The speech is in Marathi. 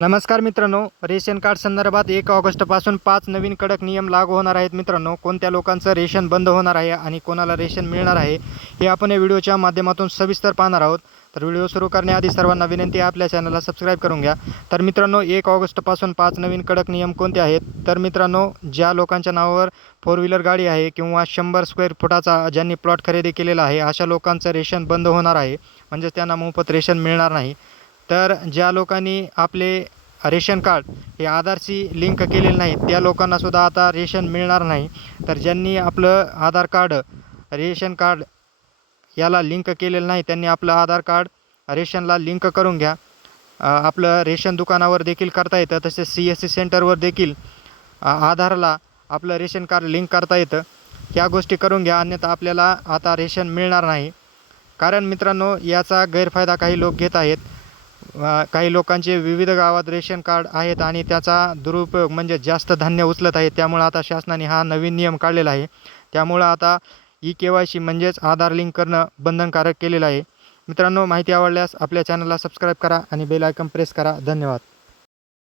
नमस्कार मित्रांनो, रेशन कार्ड संदर्भात 1 ऑगस्टपासून 5 नवीन कडक नियम लागू होणार आहेत. मित्रांनो, कोणत्या लोकांचं रेशन बंद होणार आहे आणि कोणाला रेशन मिळणार आहे, हे आपण या व्हिडिओच्या माध्यमातून सविस्तर पाहणार आहोत. तर व्हिडिओ सुरू करण्याआधी सर्वांना विनंती आहे, आपल्या चॅनलला सबस्क्राईब करून घ्या. तर मित्रांनो, 1 ऑगस्टपासून 5 नवीन कडक नियम कोणते आहेत? तर मित्रांनो, ज्या लोकांच्या नावावर 4 व्हीलर गाडी आहे किंवा 100 स्क्वेअर फुटाचा ज्यांनी प्लॉट खरेदी केलेला आहे, अशा लोकांचं रेशन बंद होणार आहे. म्हणजेच त्यांना मोफत रेशन मिळणार नाही. तर ज्या लोकांनी आपले रेशन कार्ड हे आधारशी लिंक केलेलं नाही, त्या लोकांनासुद्धा आता रेशन मिळणार नाही. तर ज्यांनी आपलं आधार कार्ड रेशन कार्ड याला लिंक केलेलं नाही, त्यांनी आपलं आधार कार्ड रेशनला लिंक करून घ्या. आपलं रेशन दुकानावर देखील करता येतं, तसेच CSC सेंटरवर देखील आधारला आपलं रेशन कार्ड लिंक करता येतं. ह्या गोष्टी करून घ्या, अन्यथा आपल्याला आता रेशन मिळणार नाही. कारण मित्रांनो, याचा गैरफायदा काही लोक घेत आहेत. काही लोकांचे विविध गावात रेशन कार्ड आहेत आणि त्याचा दुरुपयोग म्हणजे जास्त धान्य उचलत आहेत. त्यामुळे आता शासनाने हा नवीन नियम काढलेला आहे. त्यामुळं आता KYC म्हणजेच आधार लिंक करणं बंधनकारक केलेलं आहे. मित्रांनो, माहिती आवडल्यास आपल्या चॅनलला सबस्क्राईब करा आणि बेल आयकॉन प्रेस करा. धन्यवाद.